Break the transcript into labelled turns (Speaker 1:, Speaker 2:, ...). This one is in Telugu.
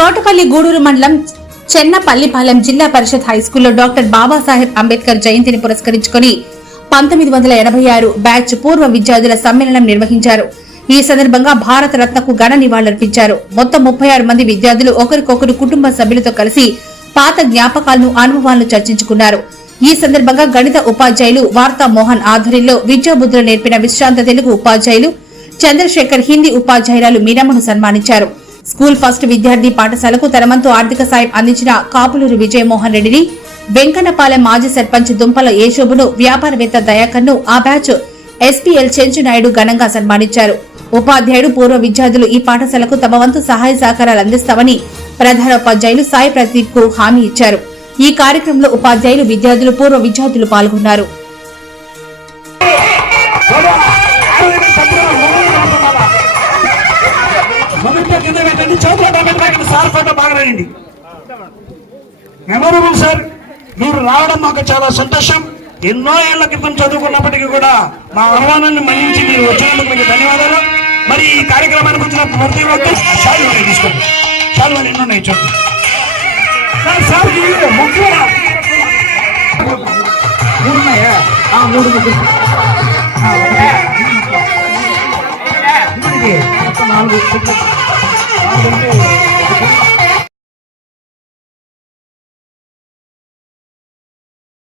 Speaker 1: తోటపల్లి గూడూరు మండలం చెన్నపల్లిపాలెం జిల్లా పరిషత్ హైస్కూల్లో డాక్టర్ బాబాసాహెబ్ అంబేద్కర్ జయంతిని పురస్కరించుకుని పంతొమ్మిది వందల ఎనభై ఆరు బ్యాచ్ పూర్వ విద్యార్థుల సమ్మేళనం నిర్వహించారు. ఈ సందర్భంగా భారత రత్నకు ఘన నివాళులర్పించారు. మొత్తం ముప్పై ఆరు మంది విద్యార్థులు ఒకరికొకరు కుటుంబ సభ్యులతో కలిసి పాత జ్ఞాపకాలను అనుభవాలను చర్చించుకున్నారు. ఈ సందర్భంగా గణిత ఉపాధ్యాయులు వార్తా మోహన్ ఆధ్వర్యంలో విద్యాబుద్ధులు నేర్పిన విశ్రాంత తెలుగు ఉపాధ్యాయులు చంద్రశేఖర్ హిందీ ఉపాధ్యాయురాలు మీనమ్మను సన్మానించారు. స్కూల్ ఫస్ట్ విద్యార్థి పాఠశాలకు తనవంతు ఆర్థిక సాయం అందించిన కాపులూరు విజయమోహన్ రెడ్డిని వెంకన్నపాలెం మాజీ సర్పంచ్ దుంపల యేషోబును వ్యాపారవేత్త దయాకర్ను ఆ బ్యాచ్ ఎస్పీఎల్ చెంచునాయుడు ఘనంగా సన్మానించారు. ఉపాధ్యాయుడు పూర్వ విద్యార్థులు ఈ పాఠశాలకు తమ వంతు సహాయ సహకారాలు అందిస్తామని ప్రధాన ఉపాధ్యాయులు సాయి ప్రదీప్కు హామీ ఇచ్చారు. ఈ కార్యక్రమంలో ఉపాధ్యాయులు విద్యార్థులు పూర్వ విద్యార్థులు పాల్గొన్నారు.
Speaker 2: ఇక్కడ సార్ ఫోటో బాగా రాయండి. సార్ మీరు రావడం మాకు చాలా సంతోషం. ఎన్నో ఏళ్ళ క్రితం చదువుకున్నప్పటికీ కూడా మా ఆహ్వానాన్ని మన్నించి మీరు వచ్చినందుకు మీకు ధన్యవాదాలు. మరి ఈ కార్యక్రమానికి వచ్చిన ప్రతి ఒక్కరు షాల్ తీసుకోండి. షాలు వారి ఎన్నో ఉన్నాయి చూడండి సార్ సార్ మూడు నాలుగు.